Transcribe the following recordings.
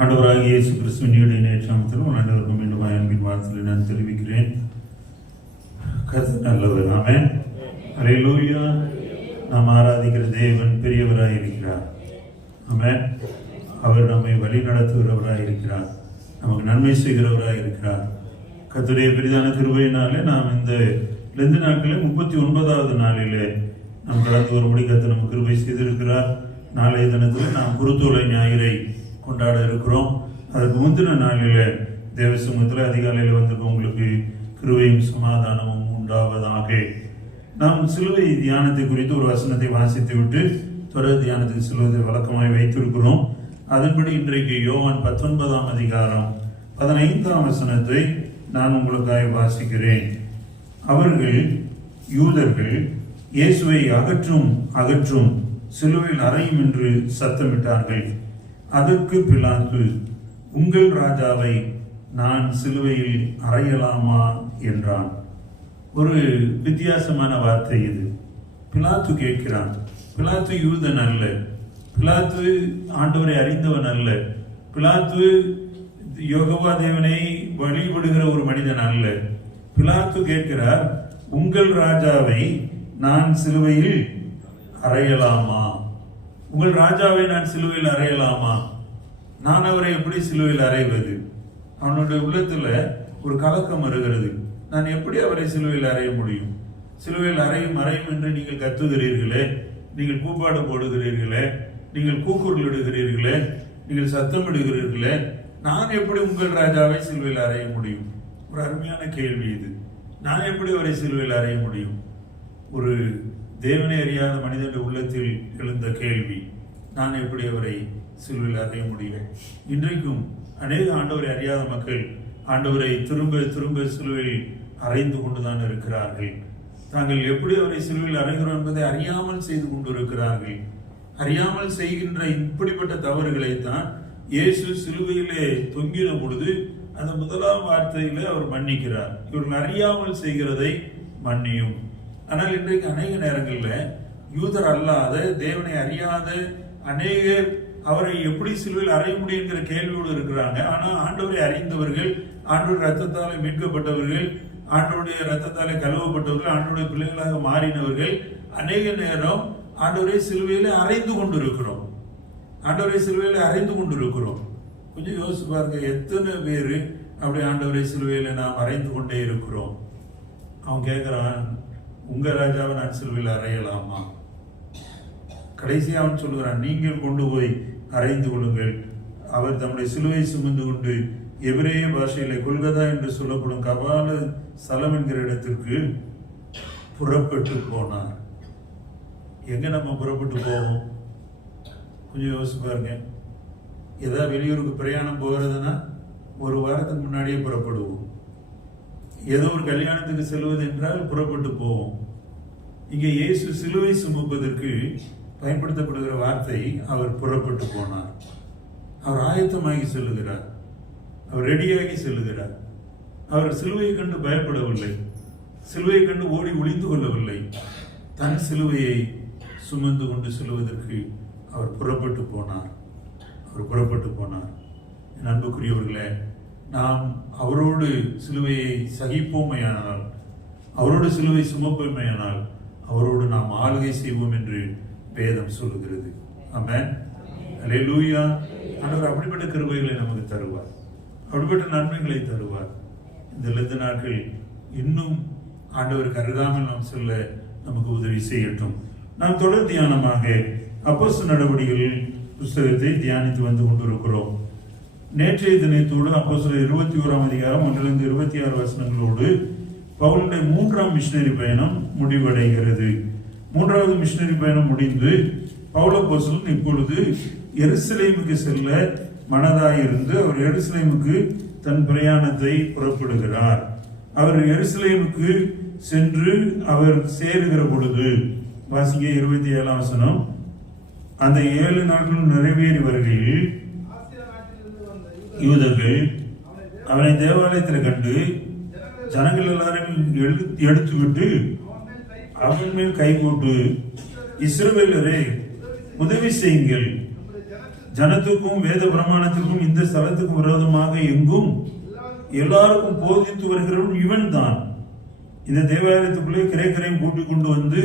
ஆண்டவராக இயேசு கிறிஸ்துவனுடைய நேற்றாமத்திலும் ஆண்டவருக்கும் மீண்டும் அன்பின் வார்த்தையை நான் தெரிவிக்கிறேன். கர்த்தர் நல்லவர் அரே லூயா நாம் ஆராதிக்கிற தேவன் பெரியவராக இருக்கிறார். ஆமென். அவர் நம்மை வழி நடத்துகிறவராக இருக்கிறார். நமக்கு நன்மை செய்கிறவராக இருக்கிறார். கத்துடைய பெரிதான கிருபையினாலே நாம் இந்த லெந்து நாட்களில் முப்பத்தி ஒன்பதாவது நாளிலே நாம் கடந்து மணி கத்து நமக்கு கிருபை செய்திருக்கிறார். நாளைய தினத்தில் நாம் குருத்தோலை ஞாயிறை கொண்டாட இருக்கிறோம் அதுக்கு முந்தின நாளில் தேவசமத்தில் அதிகாலையில் வந்திருக்க உங்களுக்கு கிருவையும் சமாதானமும் உண்டாவதாக. நாம் சிலுவை தியானத்தை குறித்து ஒரு வசனத்தை வாசித்து விட்டு தொடர் தியானத்துக்கு செல்வதை வழக்கமாய் வைத்திருக்கிறோம். அதன்படி இன்றைக்கு யோவான் பத்தொன்பதாம் அதிகாரம் பதினைந்தாம் வசனத்தை நான் உங்களுக்காக வாசிக்கிறேன். அவர்கள் யூதர்கள் இயேசுவை அகற்றும் அகற்றும் சிலுவையில் அறையும் என்று சத்தமிட்டார்கள். அதற்கு பிலாத்து உங்கள் ராஜாவை நான் சிலுவையில் அறையலாமா? என்றான். ஒரு வித்தியாசமான வார்த்தை இது. பிலாத்து கேட்கிறான். பிலாத்து யூதன் அல்ல. பிலாத்து ஆண்டவரை அறிந்தவன் அல்ல. பிலாத்து யோகவா தேவனை வழிபடுகிற ஒரு மனிதன் அல்ல. பிலாத்து கேட்கிறார் உங்கள் ராஜாவை நான் சிலுவையில் அறையலாமா? உங்கள் ராஜாவை நான் சிலுவையில் அறையலாமா? நான் அவரை எப்படி சிலுவையில் அறைவது? அவனுடைய உள்ளத்தில் ஒரு கலக்கம் வருகிறது. நான் எப்படி அவரை சிலுவையில் அறைய முடியும்? சிலுவையில் அறையும் அறையும் என்று நீங்கள் கத்துகிறீர்களே? நீங்கள் கூப்பாடு போடுகிறீர்களே? நீங்கள் கூக்குரல் இடுகிறீர்களே? நீங்கள் சத்தமிடுகிறீர்களே நான் எப்படி உங்கள் ராஜாவை சிலுவையில் அறைய முடியும்? ஒரு அருமையான கேள்வி இது. நான் எப்படி அவரை சிலுவையில் அறைய முடியும்? ஒரு தேவனை அறியாத மனிதனுடைய உள்ளத்தில் எழுந்த கேள்வி நான் எப்படி அவரை சிலுவில் அறைய முடியல? இன்றைக்கும் அநேக ஆண்டவரை அறியாத மக்கள் ஆண்டவரை திரும்ப திரும்ப சிலுவையில் அறைந்து கொண்டுதான் இருக்கிறார்கள். தாங்கள் எப்படி அவரை சிலுவையில் அறைகிறோம் என்பதை அறியாமல் செய்து கொண்டிருக்கிறார்கள். அறியாமல் செய்கின்ற இப்படிப்பட்ட தவறுகளை தான் இயேசு சிலுவையிலே தொங்கின பொழுது அந்த முதலாம் வார்த்தையிலே அவர் மன்னிக்கிறார். இவர்கள் அறியாமல் செய்கிறதை மன்னியும். ஆனால் இன்றைக்கு அநேக நேரங்களில் யூதர் அல்லாத தேவனை அறியாத அநேகர் அவரை எப்படி சிலுவையில் அறைய முடியுங்கிற கேள்வியோடு இருக்கிறாங்க. ஆனால் ஆண்டவரை அறிந்தவர்கள் ஆண்டவர் ரத்தத்தாலே மீட்கப்பட்டவர்கள் ஆண்டோடைய ரத்தத்தாலே கழுவப்பட்டவர்கள் ஆண்டோடைய பிள்ளைகளாக மாறினவர்கள் அநேக நேரம் ஆண்டவரை சிலுவையில் அறைந்து கொண்டிருக்கிறோம். ஆண்டவரை சிலுவையில் அறைந்து கொண்டிருக்கிறோம். கொஞ்சம் யோசிச்சு பாருங்க எத்தனை பேர் அப்படி ஆண்டவரை சிலுவையில் நாம் அறைந்து கொண்டே இருக்கிறோம்? அவன் கேட்குறான் உங்கள் ராஜாவை நான் சிலுவையில் அறையலாமா? கடைசியாக அவன் சொல்லுகிறான் நீங்கள் கொண்டு போய் அறைந்து கொள்ளுங்கள். அவர் தம்முடைய சிலுவை சுமந்து கொண்டு எபிரேய பாஷையில் கொல்கதா என்று சொல்லப்படும் கபால ஸ்தலம் என்கிற இடத்திற்கு புறப்பட்டு போனார். எங்கே நம்ம புறப்பட்டு போவோம்? கொஞ்சம் யோசிச்சு பாருங்க. ஏதாவது வெளியூருக்கு பிரயாணம் போகிறதுனா ஒரு வாரத்துக்கு முன்னாடியே புறப்படுவோம். ஏதோ ஒரு கல்யாணத்துக்கு செல்வது என்றால் புறப்பட்டு போவோம். இங்கே இயேசு சிலுவை சுமப்பதற்கு பயன்படுத்தப்படுகிற வார்த்தை அவர் புறப்பட்டு போனார். அவர் ஆயத்தமாகி செல்லுகிறார். அவர் ரெடியாகி செல்லுகிறார். அவர் சிலுவையை கண்டு பயப்படவில்லை. சிலுவையை கண்டு ஓடி ஒளிந்து கொள்ளவில்லை. தன் சிலுவையை சுமந்து கொண்டு செல்வதற்கு அவர் புறப்பட்டு போனார். அவர் புறப்பட்டு போனார். என் அன்புக்குரியவர்களே நாம் அவரோடு சிலுவையை சகிப்போமையானால் அவரோடு சிலுவை சுமப்போமையானால் அவரோடு நாம் ஆளுகை செய்வோம் என்று வேதம் சொல்லுகிறது. அப்பன் அலே லூயா ஆண்டவர் அப்படிப்பட்ட கிருபைகளை நமக்கு தருவார். அப்படிப்பட்ட நன்மைகளை தருவார். இந்த லெந்த நாட்கள் இன்னும் ஆண்டவருக்கு அருகாமல் நாம் செல்ல நமக்கு உதவி செய்யட்டும். நாம் தொடர் தியானமாக அப்போஸ் நடவடிக்கைகள் புஸ்தகத்தை தியானித்து வந்து கொண்டிருக்கிறோம். நேற்றைய தினத்தோடு அப்போ இருபத்தி ஓராம் அதிகாரம் ஒன்றிலிருந்து இருபத்தி ஆறு வசனங்களோடு பவுலுடைய மூன்றாம் மிஷினரி பயணம் முடிவடைகிறது. மூன்றாவது மிஷினரி பயணம் முடிந்து பவுலப்போசலன் இப்பொழுது எருசலேமுக்கு செல்ல மனதாயிருந்து அவர் எருசலேமுக்கு தன் பிரயாணத்தை புறப்படுகிறார். அவர் எருசலேமுக்கு சென்று அவர் சேருகிற பொழுது வாசிக்க இருபத்தி ஏழாம் வசனம் அந்த ஏழு நாட்களும் நிறைவேறி வருகையில் யூதர்கள் அவனை தேவாலயத்தில் கண்டு ஜனங்கள் எல்லாரும் எடுத்துவிட்டு எடுத்து அவன் மேல் கைகூட்டு இஸ்ரவேலரே உதவி செய்யுங்கள். ஜனத்துக்கும் வேத பிரமாணத்துக்கும் இந்த ஸ்தலத்துக்கும் விரோதமாக எங்கும் எல்லாருக்கும் போதித்து வருகிறவன் இவன் தான் இந்த தேவாலயத்துக்குள்ளே கிரேக்கரையும் கூட்டிக் கொண்டு வந்து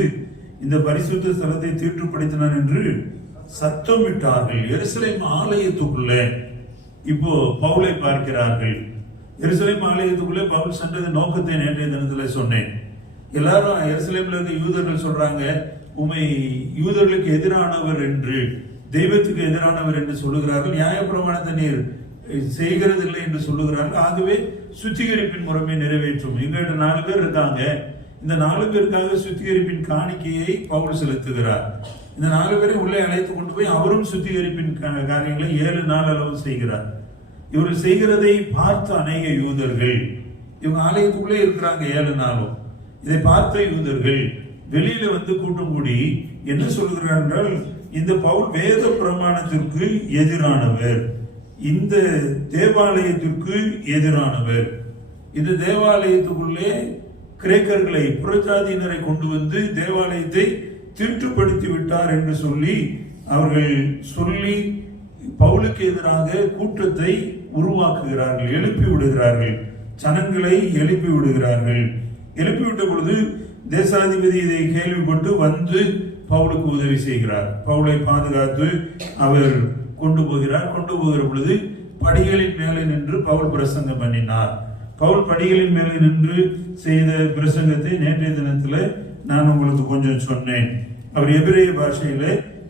இந்த பரிசுத்த ஸ்தலத்தை தீட்டுப்படுத்தினான் என்று சத்தமிட்டார்கள். எருசலேம் ஆலயத்துக்குள்ளே. இப்போ பவுலை பார்க்கிறார்கள். எருசலேம் ஆலயத்துக்குள்ளே பவுல் சென்றது நோக்கத்தை நேற்றைய தினத்தில் சொன்னேன். எல்லாரும் எருசலேம்ல இருந்து யூதர்கள் சொல்றாங்க உமை யூதர்களுக்கு எதிரானவர் என்று தெய்வத்துக்கு எதிரானவர் என்று சொல்லுகிறார்கள் நியாயப்பிரமாணத்தை நீர் செய்கிறதில்லை என்று சொல்லுகிறார்கள். ஆகவே சுத்திகரிப்பின் முறைமை நிறைவேற்றும். எங்கள்கிட்ட நாலு பேர் இருக்காங்க. இந்த நாலு பேருக்காக சுத்திகரிப்பின் காணிக்கையை பவுல் செலுத்துகிறார். இந்த நாலு பேரை உள்ளே அழைத்து கொண்டு போய் அவரும் சுத்திகரிப்பின் காரியங்களை ஏழு நாள் அளவு செய்கிறார். இவர் செய்கிறதை பார்த்த அநேக யூதர்கள். இவங்க ஆலயத்துக்குள்ளே இருக்கிறாங்க ஏழு நாளும். இதை பார்த்த யூதர்கள் வெளியில வந்து கூட்டம் கூடி என்ன சொல்கிறார்கள் என்றால் இந்த பவுல் வேத பிரமாணத்திற்கு எதிரானவர். இந்த தேவாலயத்திற்கு எதிரானவர். இந்த தேவாலயத்துக்குள்ளே கிரேக்கர்களை புறஜாதியினரை கொண்டு வந்து தேவாலயத்தை திருட்டுப்படுத்தி விட்டார் என்று சொல்லி அவர்கள் சொல்லி பவுலுக்கு எதிராக கூட்டத்தை உருவாக்குகிறார்கள் எழுப்பி விடுகிறார்கள் ஜனங்களை எழுப்பி விடுகிறார்கள். எழுப்பிவிட்ட பொழுது தேசாதிபதி இதை கேள்விப்பட்டு வந்து பவுலுக்கு உதவி செய்கிறார். பவுலை பாதுகாத்து அவர் கொண்டு போகிறார். கொண்டு போகிற பொழுது படிகளின் மேலே நின்று பவுல் பிரசங்கம் பண்ணினார். பவுல் படிகளின் மேலே நின்று செய்த பிரசங்கத்தை நேற்றைய தினத்தில் நான் உங்களுக்கு கொஞ்சம் சொன்னேன். அவர் எபிரேய பாஷையில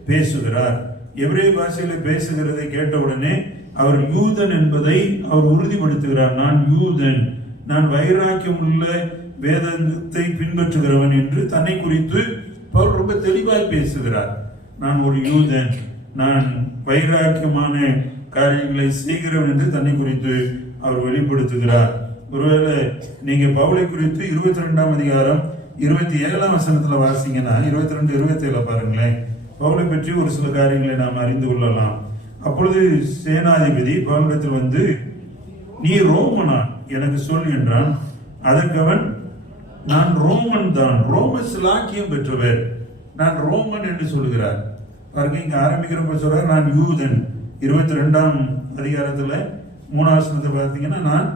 பேசுகிறார். எபிரேய பாஷையில பேசுகிறதை கேட்டவுடனே அவர் யூதன் என்பதை அவர் உறுதிப்படுத்துகிறார். நான் யூதன். நான் வைராக்கியம் உள்ள வேதத்தை பின்பற்றுகிறவன் என்று தன்னை குறித்து பவுல் ரொம்ப தெளிவாய் பேசுகிறார். நான் ஒரு யூதன். நான் வைராக்கியமான காரியங்களை செய்கிறவன் என்று தன்னை குறித்து அவர் வெளிப்படுத்துகிறார். ஒருவேளை நீங்க பவுலை குறித்து இருபத்தி ரெண்டாம் அதிகாரம் இருபத்தி ஏழாம் வசனத்துல வாசிங்கன்னா இருபத்தி ரெண்டு இருபத்தி ஏழு பாருங்களேன். பவுலை பற்றி ஒரு சில காரியங்களை நாம் அறிந்து கொள்ளலாம். அப்பொழுது சேனாதிபதி பவுலிடத்தில் வந்து நீ ரோமனா எனக்கு சொல் என்றான். அதற்கு அவன் நான் ரோமன் தான். ரோம சிலாக்கியம் பெற்றவர். நான் ரோமன் என்று சொல்கிறார். பாருங்க இங்க ஆரம்பிக்கிறப்ப சொல்றாரு நான் யூதன். இருபத்தி ரெண்டாம் அதிகாரத்துல மூணாவது பார்த்தீங்கன்னா நான்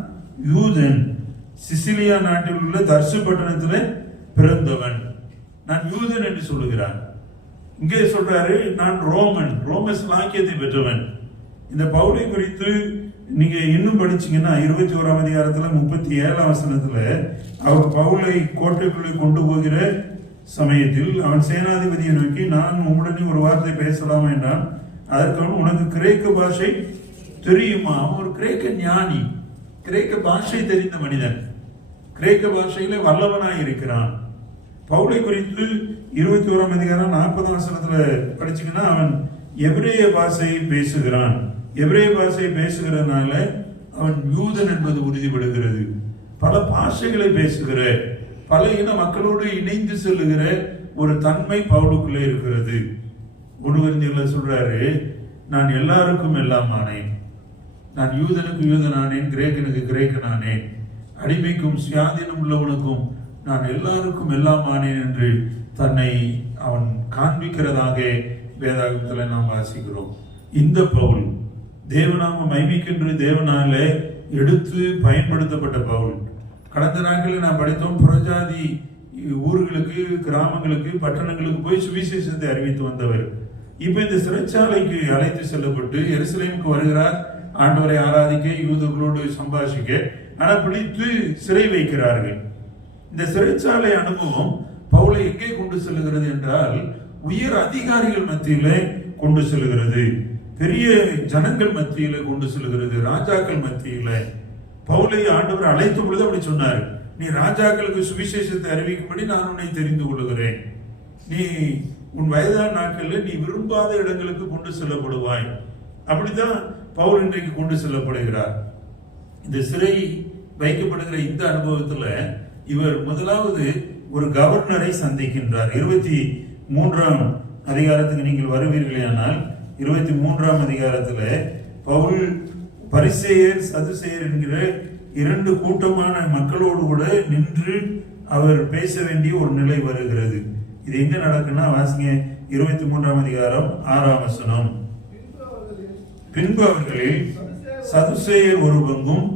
யூதன். சிசிலியா நாட்டில் உள்ள தர்சு பட்டணத்துல பிறந்தவன். நான் யூதன் என்று சொல்லுகிறான் இங்கே சொல்றாரு நான் ரோமன். ரோம சிலாக்கியத்தை பெற்றவன். இந்த பவுலை குறித்து நீங்க இன்னும் படிச்சீங்கன்னா இருபத்தி ஓராம் அதிகாரத்துல முப்பத்தி ஏழாம் வசனத்துல அவர் பவுலை கோட்டைக்குள்ளே கொண்டு போகிற சமயத்தில் அவன் சேனாதிபதியை நோக்கி நான் உடனே ஒரு வார்த்தை பேசலாமா? என்றான். அதற்கு அவன் உனக்கு கிரேக்க பாஷை தெரியுமா? அவன் ஒரு கிரேக்க ஞானி கிரேக்க பாஷை தெரிந்த மனிதன் கிரேக்க பாஷையில வல்லவனாய் இருக்கிறான். பவுலை குறித்து இருபத்தி ஓராம் அதிகாரம் நாற்பதாம் வசனத்துல படிச்சீங்கன்னா அவன் எவ்ரேய பாஷையை பேசுகிறான். எபிரேய பாஷையை பேசுகிறதுனால அவன் யூதன் என்பது உறுதிப்படுகிறது. பல பாஷைகளை பேசுகிற பல இன மக்களோடு இணைந்து செல்லுகிற ஒரு தன்மை பவுலுக்குள்ளே இருக்கிறது. ஒருவருந்திகளை சொல்றாரு நான் எல்லாருக்கும் எல்லாம் ஆனேன். நான் யூதனுக்கு யூதனானேன் கிரேக்கனுக்கு கிரேக்கனானேன். அடிமைக்கும் சுயாதீனம் உள்ளவனுக்கும் நான் எல்லாருக்கும் எல்லாம் ஆனேன் என்று தன்னை அவன் காண்பிக்கிறதாக வேதாகத்தில் நாம் வாசிக்கிறோம். இந்த பவுல் தேவநாம மைமிக்கென்று தேவனாலே எடுத்து பயன்படுத்தப்பட்ட பவுல். கடந்த நாட்களில் நான் படித்தோம் புறஜாதி ஊர்களுக்கு கிராமங்களுக்கு பட்டணங்களுக்கு போய் சுவிசேஷத்தை அறிவித்து வந்தவர். இப்போ இந்த சிறைச்சாலைக்கு அழைத்து செல்லப்பட்டு எருசலேமுக்கு வருகிறார். ஆண்டவரை ஆராதிக்க யூதர்களோடு சம்பாஷிக்க ஆனால் பிடித்து சிறை வைக்கிறார்கள். இந்த சிறைச்சாலை அனுபவம் பவுலை எங்கே கொண்டு செல்லுகிறது என்றால் உயர் அதிகாரிகள் மத்தியிலே கொண்டு செல்லுகிறது. பெரிய ஜனங்கள் மத்தியில கொண்டு செல்கிறது ராஜாக்கள் மத்தியில. பவுலை ஆண்டவர் அழைத்த பொழுது அப்படி சொன்னார் நீ ராஜாக்களுக்கு சுவிசேஷத்தை அறிவிக்கும்படி நான் உன்னை தெரிந்து கொள்கிறேன் நீ உன் வயதான நாட்களில் நீ விரும்பாத இடங்களுக்கு கொண்டு செல்லப்படுவாய். அப்படித்தான் பவுல் இன்றைக்கு கொண்டு செல்லப்படுகிறார். இந்த சிறை வைக்கப்படுகிற இந்த அனுபவத்துல இவர் முதலாவது ஒரு கவர்னரை சந்திக்கின்றார். இருபத்தி மூன்றாம் அதிகாரத்துக்கு நீங்கள் வருவீர்களே ஆனால் இருபத்தி மூன்றாம் அதிகாரத்துல பவுல் பரிசேயர் சதுசேயர் என்கிற இரண்டு கூட்டமான மக்களோடு கூட நின்று அவர் பேச வேண்டிய ஒரு நிலை வருகிறது. இது எங்க நடக்குன்னா வாசிங்க இருபத்தி மூன்றாம் அதிகாரம் ஆறாம் வசனம். பின்பு அவர்களில் சதுசேயர் ஒரு பங்கும்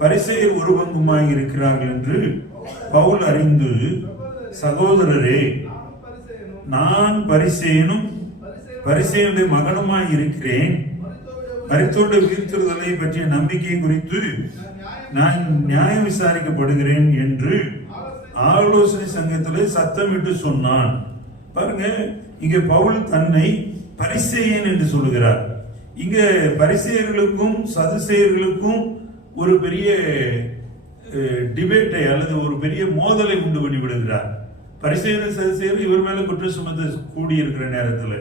பரிசேயர் ஒரு பங்குமாய் இருக்கிறார்கள் என்று பவுல் அறிந்து சகோதரரே நான் பரிசேயனும் பரிசேயனுடைய மகனுமாய் இருக்கிறேன். மரித்தோட உயிர்த்தெழுதலை பற்றிய நம்பிக்கை குறித்து நான் நியாயம் விசாரிக்கப்படுகிறேன் என்று ஆலோசனை சங்கத்திலே சத்தமிட்டு சொன்னான். பாருங்க இங்க பவுல் தன்னை பரிசேயன் என்று சொல்லுகிறார். இங்க பரிசெயர்களுக்கும் சதுசெயர்களுக்கும் ஒரு பெரிய டிபேட்டை அல்லது ஒரு பெரிய மோதலை உண்டு பண்ணி விடுகிறார் பரிசேயர் சதுசேயர் இவர் மேல குற்றம் சுமத்த கூடியிருக்கிற நேரத்தில்.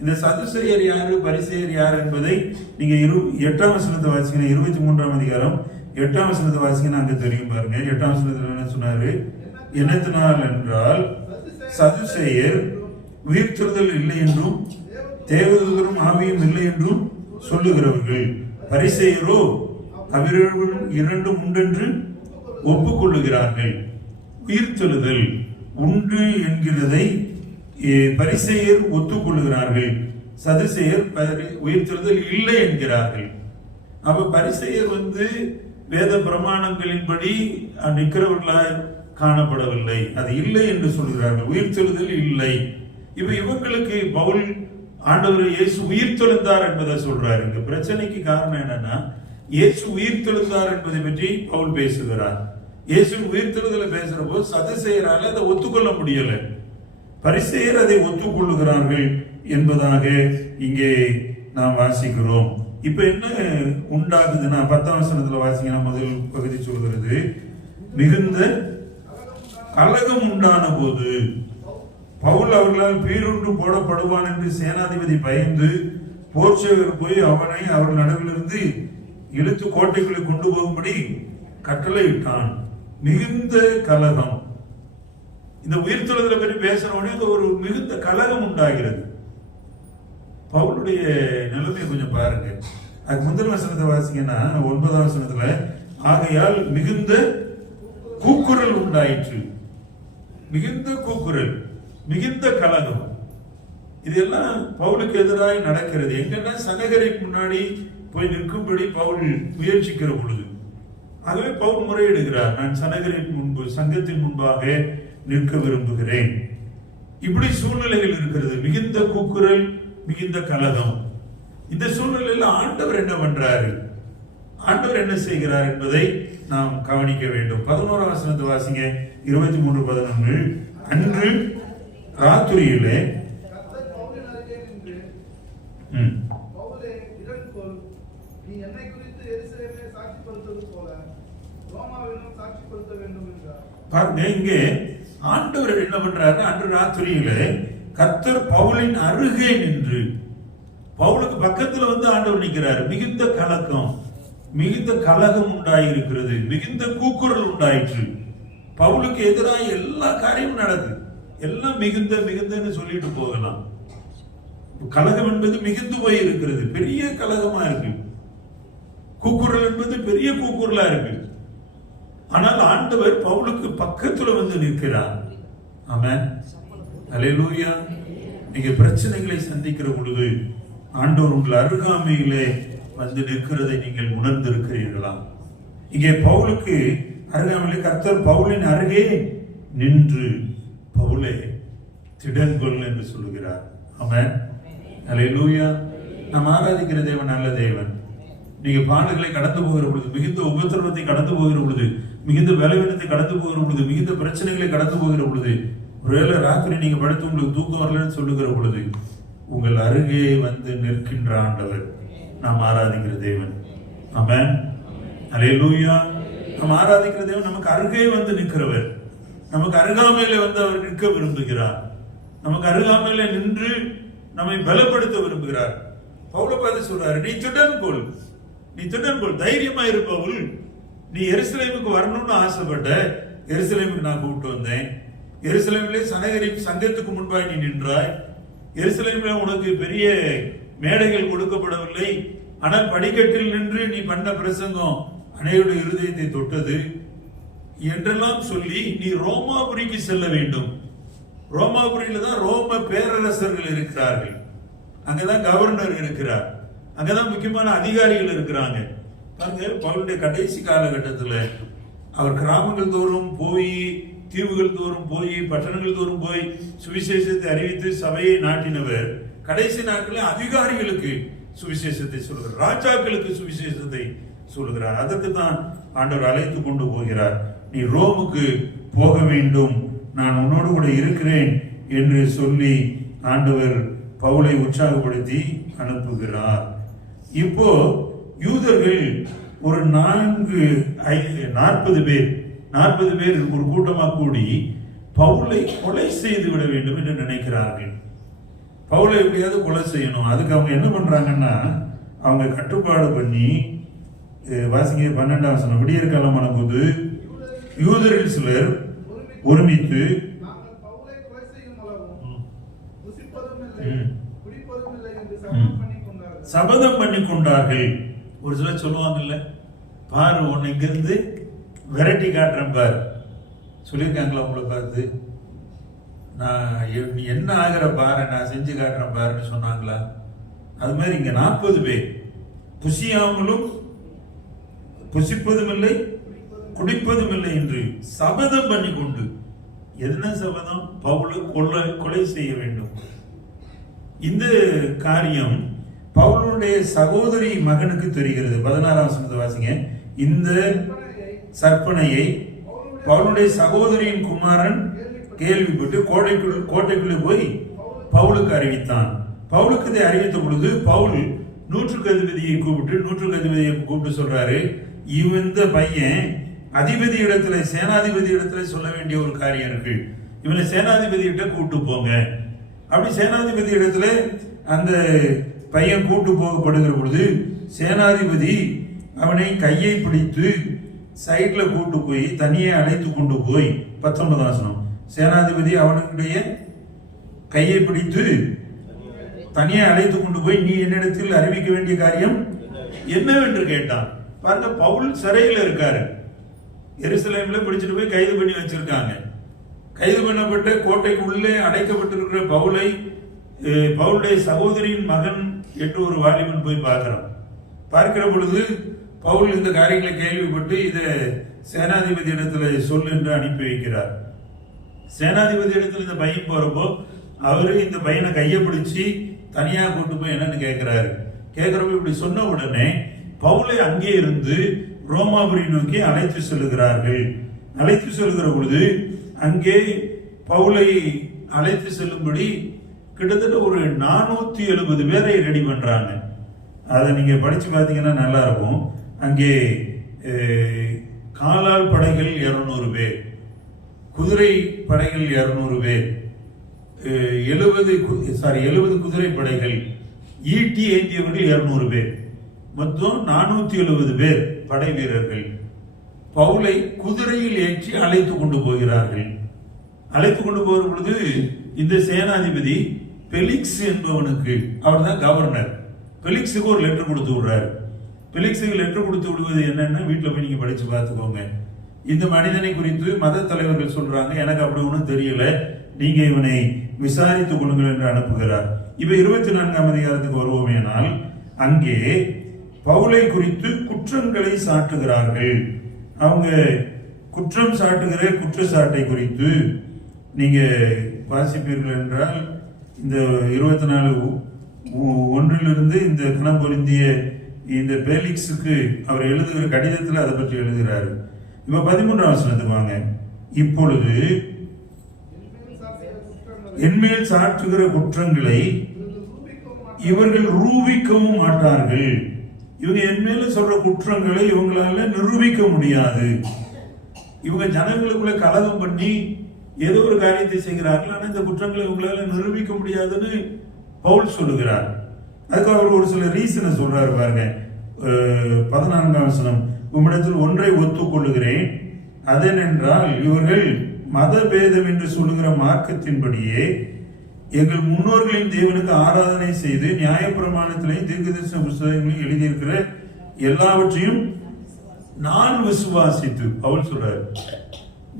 இந்த சதுசேயர் யாரு பரிசேயர் யார் என்பதை நீங்க இரு எட்டாம் வசனத்தை வாசிக்கணும். இருபத்தி மூன்றாம் அதிகாரம். எட்டாம் வசனத்தை வாசிக்கணும் அங்க தெரியும் பாருங்க. எட்டாம் வசனத்துல என்ன சொன்னாரு? என்னத்தினால் என்றால் சதுசேயர் உயிர்த்தெழுதல் இல்லை என்றும் தேவதூதரும் ஆவியும் இல்லை என்றும் சொல்லுகிறவர்கள். பரிசெயரோ அவர்கள் இரண்டும் உண்டென்று ஒப்புக்கொள்ளுகிறார்கள். உயிர்த்தெழுதல் உண்டு என்கிறதை பரிசெயர் ஒத்துக்கொள்ளுகிறார்கள். சதுசெயர் உயிர்த்தெழுதல் இல்லை என்கிறார்கள். அப்ப பரிசெயர் வந்து வேத பிரமாணங்களின்படி அஹ், நிற்கிறவர்களாய் காணப்படவில்லை. அது இல்லை என்று சொல்கிறார்கள். உயிர்த்தெழுதல் இல்லை. இப்ப இவங்களுக்கு பவுல் ஆண்டவர் இயேசு உயிர்த்தெழுந்தார் என்பதை சொல்றாரு. இங்க பிரச்சனைக்கு காரணம் என்னன்னா இயேசு உயிர்த்தெழுந்தார் என்பதை பற்றி பவுல் பேசுகிறார். இயேசு உயிர்த்தெழுதலை பேசுற போது அதை ஒத்துக்கொள்ள முடியலை. பரிசேயர் அதை ஒத்துக்கொள்ளுகிறார்கள் என்பதாக இங்கே நாம் வாசிக்கிறோம். இப்ப என்ன உண்டாகுதுன்னா பத்தாம் வசனத்துல வாசிங்கன்னா முதல் பகுதி சொல்கிறது மிகுந்த கலகம் உண்டான போது பவுல் அவர்களால் பீருண்டு போடப்படுவான் என்று சேனாதிபதி பயந்து போர்ச்சேவர் போய் அவனை அவர் நடுவிலிருந்து இழுத்து கோட்டைக்குள்ளே கொண்டு போகும்படி கட்டளையிட்டான். மிகுந்த கலகம். இந்த உயிர்த்தெழுதலை பற்றி பேசுற உடனே அது ஒரு மிகுந்த கலகம் உண்டாகிறது. பவுலுடைய நிலைமை கொஞ்சம் பாருங்க. அதுக்கு முதல் வசனத்தை வாசிங்கன்னா ஒன்பதாம் வசனத்துல ஆகையால் மிகுந்த கூக்குரல் உண்டாயிற்று. மிகுந்த கூக்குரல் மிகுந்த கலகம். இதெல்லாம் பவுலுக்கு எதிராய் நடக்கிறது. எங்கன்னா சனகரிக்கு முன்னாடி போய் நிற்கும்படி பவுல் முயற்சிக்கிற பொழுது. ஆகவே பவுல் முறையிடுகிறார். நான் சனகரின் முன்பு சங்கத்தின் முன்பாக நிற்க விரும்புகிறேன். இப்படி சூழ்நிலைகள் இருக்கிறது. மிகுந்த கூக்குரல் மிகுந்த கலகம். இந்த சூழ்நிலையில் ஆண்டவர் என்ன பண்றாரு? ஆண்டவர் என்ன செய்கிறார் என்பதை நாம் கவனிக்க வேண்டும். பதினோராம் வசனத்தை வாசிங்க. இருபத்தி மூன்று பதினொன்று. அன்று ராத்திரியிலே பாருங்க இங்கே ஆண்டவர் என்ன பண்றாரு அன்று ராத்திரியிலே கர்த்தர் பவுலின் அருகே நின்று பவுலுக்கு பக்கத்துல வந்து ஆண்டவர் நிற்கிறாரு மிகுந்த கலக்கம் மிகுந்த கலகம் உண்டாயிருக்கிறது மிகுந்த கூக்குரல் உண்டாயிற்று. பவுலுக்கு எதிராக எல்லா காரியமும் நடக்குது. எல்லாம் மிகுந்த மிகுந்தன்னு சொல்லிட்டு போகலாம். கலகம் என்பது மிகுந்து போய் இருக்கிறது பெரிய கலகமா இருக்கு. கூக்குரல் என்பது பெரிய கூக்குரலா இருக்கு. ஆனால் ஆண்டவர் பவுலுக்கு பக்கத்துல வந்து நிற்கிறார். ஆமென். அல்லேலூயா நீங்க பிரச்சனைகளை சந்திக்கிற பொழுது ஆண்டவர் உங்கள் அருகாமையிலே வந்து நிற்கிறதை நீங்கள் உணர்ந்திருக்கிறீர்களா? இங்கே பவுலுக்கு அருகாமையிலே கர்த்தர் பவுலின் அருகே நின்று பவுலே திடங்கொள் என்று சொல்லுகிறார். அவன் அலையலூயா நாம் ஆராதிக்கிற தேவன் நல்ல தேவன். நீங்கள் பாடல்களை கடந்து போகிற பொழுது மிகுந்த உபத்திரவத்தை கடந்து போகிற பொழுது மிகுந்த பலவீனத்தை கடந்து போகிற பொழுது மிகுந்த பிரச்சனைகளை கடந்து போகிற பொழுது ஒருவேளை ராத்திரி நீங்கள் படுத்து உங்களுக்கு தூக்கம் வரலன்னு சொல்லுகிற பொழுது உங்கள் அருகே வந்து நிற்கின்ற ஆண்டவர் நாம் ஆராதிக்கிற தேவன். ஆமாம் அலே லூயா நாம் ஆராதிக்கிற தேவன் நமக்கு அருகே வந்து நிற்கிறவர். நமக்கு அருகாமையில வந்து அவர் நிற்க விரும்புகிறார். நமக்கு அருகாமையில நின்று நம்மை பலப்படுத்த விரும்புகிறார். பவுல பார்த்து சொல்றாரு நீ திடன் கொள் நீ திடன் தைரியமா இருப்பவள் நீ எருசலேமுக்கு வரணும்னு ஆசைப்பட்ட எருசலேமுக்கு நான் கூப்பிட்டு வந்தேன். எருசலேமிலே சனகரி சங்கத்துக்கு முன்பாய் நீ நின்றாய். எருசலேமில் உனக்கு பெரிய மேடைகள் கொடுக்கப்படவில்லை. ஆனால் படிக்கட்டில் நின்று நீ பண்ண பிரசங்கம் அனைவருடைய இருதயத்தை தொட்டது. என்றெல்லாம் சொல்லி நீ ரோமாபுரிக்கு செல்ல வேண்டும். ரோமாபுரியில தான் ரோம பேரரசர்கள் இருக்கிறார்கள். அங்கதான் கவர்னர் இருக்கிறார். அங்கதான் முக்கியமான அதிகாரிகள் இருக்கிறாங்க. பாருங்க பவுலுடைய கடைசி காலகட்டத்தில் அவர் கிராமங்கள் தோறும் போய் தீவுகள் தோறும் போய் பட்டணங்கள் தோறும் போய் சுவிசேஷத்தை அறிவித்து சபையை நாட்டினவர் கடைசி நாட்களில் அதிகாரிகளுக்கு சுவிசேஷத்தை சொல்கிறார் ராஜாக்களுக்கு சுவிசேஷத்தை சொல்கிறார் அதற்கு தான் ஆண்டவர் அழைத்து கொண்டு போகிறார். நீ ரோமுக்கு போக வேண்டும். நான் உன்னோடு கூட இருக்கிறேன் என்று சொல்லி ஆண்டவர் பவுலை உற்சாகப்படுத்தி அனுப்புகிறார். இப்போ யூதர்கள் ஒரு நான்கு நாற்பது பேர் நாற்பது பேர் ஒரு கூட்டமாக கூடி பவுலை கொலை செய்து விட வேண்டும் என்று நினைக்கிறார்கள். பவுலை எப்படியாவது கொலை செய்யணும். அதுக்கு அவங்க என்ன பண்றாங்கன்னா அவங்க கட்டுப்பாடு பண்ணி வாசிங்க பன்னெண்டாம் வசனம் விடியற் போது யூதரில் சிலர் ஒருமித்து நாங்கள் பவுலை கொலை செய்யும் அளவும் ம், புசிப்பதும் இல்லை ம். குடிப்பதும் இல்லை என்று ம். சபதம் பண்ணி கொண்டார்கள் சபதம் பண்ணி கொண்டார்கள் ஒரு சிலர் சொல்லுவாங்கல்ல பாரு ஒன்று இங்கிருந்து விரட்டி காட்டுறேன் பார். சொல்லியிருக்காங்களா உங்களை பார்த்து? நான் எ- நீ என்ன ஆகிற பாரு நான் செஞ்சு காட்டுறேன் பாருன்னு சொன்னாங்களா? அது மாதிரி இங்கே நாற்பது பேர். புசியாமலும் புசிப்பதும் இல்லை குடிப்பதும் இல்லை என்று சபதம் பண்ணி கொண்டு என்ன சபதம்? பவுலு கொலை கொலை செய்ய வேண்டும். இந்த காரியம் பவுலுடைய சகோதரி மகனுக்கு தெரிகிறது. பதினாறாம் வசனத்தை வாசிங்க. இந்த சற்பனையை பவுலுடைய சகோதரியின் குமாரன் கேள்விப்பட்டு கோட்டைக்குள் கோட்டைக்குள்ளே போய் பவுலுக்கு அறிவித்தான். பவுலுக்கு இதை அறிவித்த பொழுது பவுல் நூற்றுக்கு அதிபதியை கூப்பிட்டு நூற்றுக்கு அதிபதியை கூப்பிட்டு சொல்றாரு இந்த பையன் அதிபதி இடத்துல சேனாதிபதி இடத்துல சொல்ல வேண்டிய ஒரு காரியம் இருக்கு. இவனை சேனாதிபதி கிட்ட கூப்பிட்டு போங்க. அப்படி சேனாதிபதி இடத்துல அந்த பையன் கூட்டு போகப்படுகிற பொழுது சேனாதிபதி அவனை கையை பிடித்து சைட்ல கூட்டு போய் தனியே அழைத்து கொண்டு போய் பத்தொன்பதாம் வசனம். சேனாதிபதி அவனுடைய கையை பிடித்து தனியே அழைத்து கொண்டு போய் நீ என்னிடத்தில் அறிவிக்க வேண்டிய காரியம் என்னவென்று கேட்டான். பாருங்க பவுல் சிறையில் இருக்காரு. எருசலேம்ல பிடிச்சிட்டு போய் கைது பண்ணி வச்சிருக்காங்க. கைது பண்ணப்பட்ட கோட்டைக்குள்ளே அடைக்கப்பட்டிருக்கிற பவுலை பவுலுடைய சகோதரியின் மகன் என்று ஒரு வாலிபன் போய் பார்க்கிறான் பார்க்கிற பொழுது பவுல் இந்த காரியங்களை கேள்விப்பட்டு இதை சேனாதிபதி இடத்துல சொல் என்று அனுப்பி வைக்கிறார். சேனாதிபதி இடத்துல இந்த பையன் போகிறப்போ அவரு இந்த பையனை கையை பிடிச்சி தனியாக கொண்டு போய் என்னன்னு கேட்குறாரு. கேட்குறப்ப இப்படி சொன்ன உடனே பவுலை அங்கே இருந்து ரோமாபுரி நோக்கி அழைத்து செல்லுகிறார்கள். அழைத்து செல்கிற பொழுது அங்கே பவுலை அழைத்து செல்லும்படி கிட்டத்தட்ட ஒரு நானூத்தி எழுபது பேரை ரெடி பண்றாங்க. அதை நீங்க படிச்சு பார்த்தீங்கன்னா நல்லா இருக்கும் அங்கே காலால் படைகள் இருநூறு பேர். குதிரை படைகள் இருநூறு பேர். எழுபது சாரி எழுபது குதிரை படைகள். ஈட்டி ஏந்தியவர்கள் இருநூறு பேர். மொத்தம் நானூத்தி எழுபது பேர் படை வீரர்கள். பவுலை குதிரையில் ஏற்றி அழைத்து கொண்டு போகிறார்கள். அழைத்து கொண்டு போகிற பொழுது இந்த சேனாதிபதி பெலிக்ஸ் என்பவனுக்கு அவர் தான் கவர்னர் பெலிக்ஸுக்கு ஒரு லெட்டர் கொடுத்து விடுறாரு. பெலிக்ஸுக்கு லெட்டர் கொடுத்து விடுவது என்னன்னு வீட்டில் போய் நீங்கள் படித்து பார்த்துக்கோங்க. இந்த மனிதனை குறித்து மத தலைவர்கள் சொல்றாங்க. எனக்கு அப்படி ஒன்றும் தெரியல. நீங்க இவனை விசாரித்துக் கொள்ளுங்கள் என்று அனுப்புகிறார். இப்ப இருபத்தி நான்காம் அதிகாரத்துக்கு வருவோமேனால் அங்கே பவுலை குறித்து குற்றங்களை சாட்டுகிறார்கள். அவங்க குற்றம் சாட்டுகிற குற்றச்சாட்டை குறித்து நீங்க வாசிப்பீர்கள் என்றால் இந்த இருபத்தி நாலு ஒ- ஒன்றிலிருந்து இந்த கணம் பொருந்திய இந்த பேலிக்ஸுக்கு அவர் எழுதுகிற கடிதத்தில் அதை பற்றி எழுதுகிறாரு. இப்போ பதிமூன்றாம் வசனத்துக்கு வாங்க. இப்பொழுது என்மேல் சாட்டுகிற குற்றங்களை சாற்றுகிற குற்றங்களை இவர்கள் ரூபிக்கவும் மாட்டார்கள். இவங்க என்மேல சொல்ற குற்றங்களை இவங்களால நிரூபிக்க முடியாது. இவங்க ஜனங்களுக்குள்ள கலகம் பண்ணி ஏதோ ஒரு காரியத்தை செய்கிறார்கள் ஆனால் இந்த குற்றங்களை உங்களால் நிரூபிக்க முடியாதுன்னு பவுல் சொல்லுகிறார். அதுக்கு அவர் ஒரு சில ரீசனை சொல்றாரு பாருங்க. பதினான்காம் வசனம் உம்மிடத்தில் ஒன்றை ஒத்துக்கொள்ளுகிறேன். அதனென்றால் இவர்கள் மத பேதம் என்று சொல்லுகிற மார்க்கத்தின்படியே எங்கள் முன்னோர்களின் தேவனுக்கு ஆராதனை செய்து நியாயப்பிரமாணத்திலையும் தீர்க்கதரிசன புஸ்தகங்களையும் எழுதியிருக்கிற எல்லாவற்றையும் நான் விசுவாசித்து பவுல் சொல்றாரு.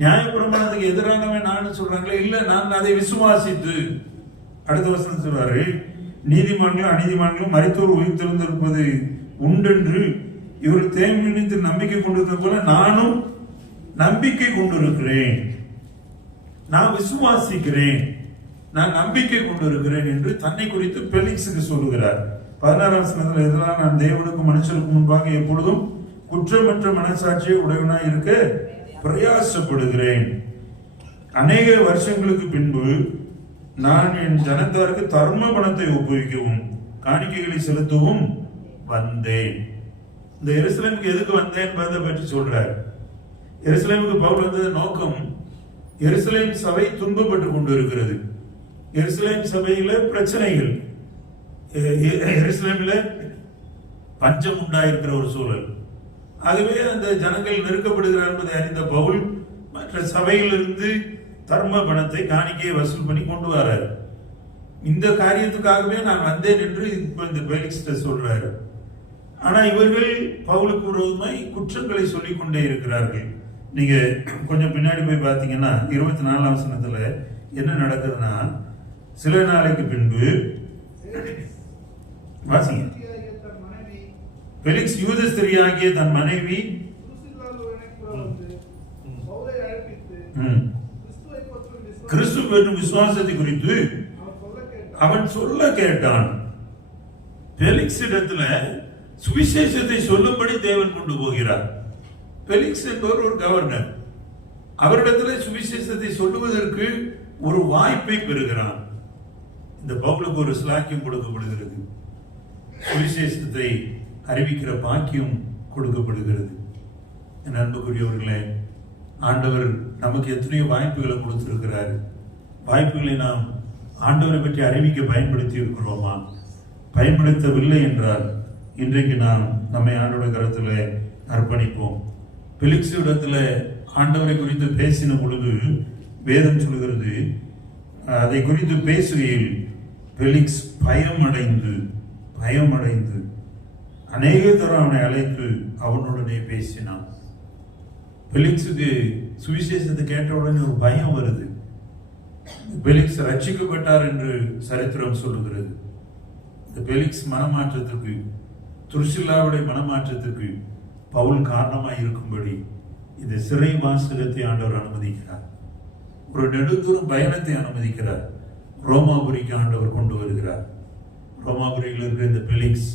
நியாயப்பிரமாணத்துக்கு எதிரானவன் நான் சொல்றாங்களே? இல்ல நான் அதை விசுவாசித்து. அடுத்த வசனம் சொல்றாரு நீதிமான்களும் அநீதிமான்களும் மறைத்தோர் உயிர்த்தெழுந்திருப்பது உண்டென்று இவர் தேவனித்து நம்பிக்கை கொண்டிருந்த போல நானும் நம்பிக்கை கொண்டிருக்கிறேன். நான் விசுவாசிக்கிறேன். நான் நம்பிக்கை கொண்டிருக்கிறேன் என்று தன்னை குறித்து பெலிக்ஸுக்கு சொல்லுகிறார். பதினாறாம் சனத்தில் எதிராக நான் தேவனுக்கும் மனுஷருக்கும் முன்பாக எப்பொழுதும் குற்றமற்ற மனசாட்சியை உடையவனாய் இருக்க பிரயாசப்படுகிறேன். அநேக வருஷங்களுக்கு பின்பு நான் என் ஜனத்தாருக்கு தர்ம பணத்தை ஒப்புவிக்கவும் காணிக்கைகளை செலுத்தவும் வந்தேன். இந்த எருசலேமுக்கு எதுக்கு வந்தேன் என்பதை பற்றி சொல்றார். எருசலேமுக்கு பவுல் வந்தது நோக்கம் எருசலேம் சபை துன்பப்பட்டு கொண்டு இருக்கிறது எருசலேம் சபையில பிரச்சனைகள் எருசலேமில் பஞ்சம் உண்டாயிருக்கிற ஒரு சூழல். ஆகவே அந்த ஜனங்கள் நெருக்கப்படுகிறார் என்பதை அறிந்த பவுல் மற்ற சபையிலிருந்து தர்ம பணத்தை காணிக்கையை வசூல் பண்ணி கொண்டு வராரு. இந்த காரியத்துக்காகவே நான் வந்தேன் என்று இப்போ இந்த பேலிக்ஸ்ட சொல்றாரு. ஆனா இவர்கள் பவுலுக்கு விரோதமாய் குற்றங்களை சொல்லிக் கொண்டே இருக்கிறார்கள். நீங்க கொஞ்சம் பின்னாடி போய் பார்த்தீங்கன்னா இருபத்தி நாலாம் வசனத்துல என்ன நடக்குதுன்னா சில நாளைக்கு பின்பு வாசிங்க. பெலிக்ஸ் யூதஸ்திரியாகிய தன் மனைவி. ம், கிறிஸ்து பெற்றும் விசுவாசத்தை குறித்து அவன் சொல்ல கேட்டான். அவன் சொல்ல கேட்டான் பெலிக்ஸ் இடத்துல சுவிசேஷத்தை சொல்லும்படி தேவன் கொண்டு போகிறார். பெலிக்ஸ் என்பவர் ஒரு கவர்னர். அவரிடத்துல சுவிசேஷத்தை சொல்லுவதற்கு ஒரு வாய்ப்பை பெறுகிறான். இந்த பவுலுக்கு ஒரு ஸ்லாக்கியம் கொடுக்கப்படுகிறது. சுவிசேஷத்தை அறிவிக்கிற பாக்கியம் கொடுக்கப்படுகிறது. என் அன்புக்குரியவர்களே ஆண்டவர் நமக்கு எத்தனையோ வாய்ப்புகளை கொடுத்திருக்கிறார். வாய்ப்புகளை நாம் ஆண்டவரை பற்றி அறிவிக்க பயன்படுத்தி இருக்கிறோமா? பயன்படுத்தவில்லை என்றால் இன்றைக்கு நாம் நம்மை ஆண்டோட கருத்தில் அர்ப்பணிப்போம். பிலிக்ஸ் இடத்துல ஆண்டவரை குறித்து பேசின பொழுது வேதம் சொல்கிறது அதை குறித்து பேசுகையில் பெலிக்ஸ் பயமடைந்து பயமடைந்து அநேக தரம் அவனை அழைத்து அவனுடனே பேசினான். பெலிக்ஸுக்கு சுவிசேஷத்தை கேட்ட உடனே ஒரு பயம் வருது. பெலிக்ஸ் ரட்சிக்கப்பட்டார் என்று சரித்திரம் சொல்லுகிறது. இந்த பெலிக்ஸ் மனமாற்றத்துக்கு துருசில்லாவுடைய மனமாற்றத்துக்கு பவுல் காரணமாக இருக்கும்படி இந்த சிறை வாசகத்தை ஆண்டவர் அனுமதிக்கிறார். ஒரு நெடுந்தூரம் பயணத்தை அனுமதிக்கிறார். ரோமாபுரிக்கு ஆண்டவர் கொண்டு வருகிறார். ரோமாபுரியில் இருக்கிற இந்த பெலிக்ஸ்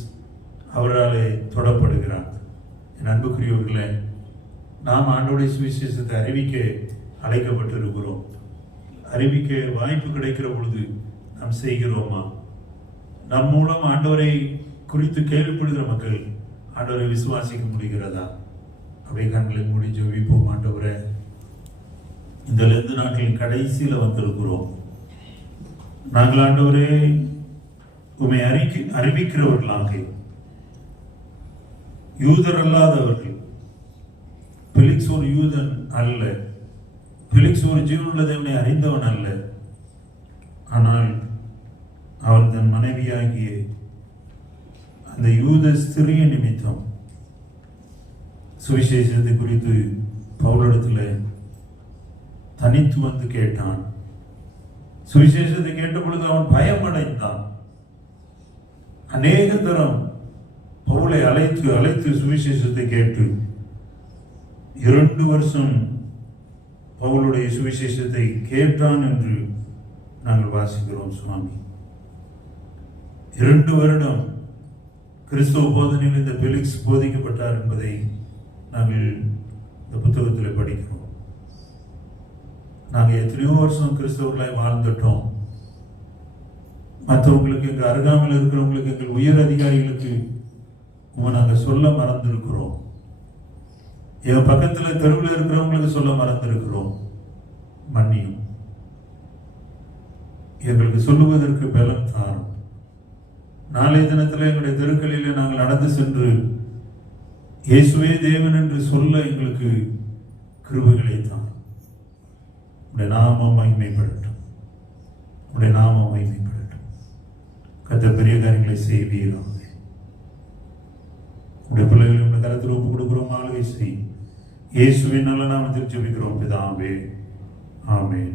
அவராலே தொடப்படுகிறார். என் அன்புக்குரியவர்களே நாம் ஆண்டோடைய சுவிசேஷத்தை அறிவிக்க அழைக்கப்பட்டிருக்கிறோம். அறிவிக்க வாய்ப்பு கிடைக்கிற பொழுது நாம் செய்கிறோமா? நம் மூலம் ஆண்டவரை குறித்து கேள்விப்படுகிற மக்கள் ஆண்டவரை விசுவாசிக்க முடிகிறதா? அவை கண்களை மூடி ஜெபிப்போம் ஆண்டவரே. இந்த லெந்து நாட்டின் கடைசியில் வந்திருக்கிறோம். நாங்கள் ஆண்டவரே உண்மை அறிக்கை அறிவிக்கிறவர்களாக யூதர் அல்லாதவர்கள் பிலிக்ஸ் ஒரு யூதன் அல்ல. பிலிக்ஸ் ஒரு ஜீவனுள்ள தேவனை அறிந்தவன் அல்ல. ஆனால் அவர் தன் மனைவியாகிய அந்த யூத ஸ்திரிய நிமித்தம் சுவிசேஷத்தை குறித்து பவுலிடத்தில் தனித்து வந்து கேட்டான். சுவிசேஷத்தை கேட்ட பொழுது அவன் பயமடைந்தான். அநேக தரம் பவுலை அழைத்து அழைத்து சுவிசேஷத்தை கேட்டு இரண்டு வருஷம் பவுலுடைய சுவிசேஷத்தை கேட்டான் என்று நாங்கள் வாசிக்கிறோம் சுவாமி. இரண்டு வருடம் கிறிஸ்தவ போதனையில் இந்த பெலிக்ஸ் போதிக்கப்பட்டார் என்பதை நாங்கள் இந்த புத்தகத்தில் படிக்கிறோம். நாங்கள் எத்தனையோ வருஷம் கிறிஸ்தவர்களாய் வாழ்ந்துட்டோம். மற்றவங்களுக்கு எங்கள் அருகாமையில் இருக்கிறவங்களுக்கு எங்கள் உயர் அதிகாரிகளுக்கு உங்க நாங்கள் சொல்ல மறந்துருக்கிறோம். என் பக்கத்தில் தெருவில் இருக்கிறவங்களுக்கு சொல்ல மறந்துருக்கிறோம். மன்னியும். எங்களுக்கு சொல்லுவதற்கு பலம் தாரும். நாளைய தினத்தில் எங்களுடைய தெருக்களிலே நாங்கள் நடந்து சென்று இயேசுவே தேவன் என்று சொல்ல எங்களுக்கு கிருபைகளை தான் உடைய நாமம் மகிமைப்படட்டும். உடைய நாமம் மகிமைப்படட்டும். கத்த பெரிய காரியங்களை செய்வீராக. உடைய பிள்ளைகளை உடைய கருத்தில் ஒப்பு கொடுக்குறோம். ஆளுகை செய் இயேசுவின் நல்ல நாமத்தில் ஜெபிக்கிறோம். பிதாவே ஆமேன்.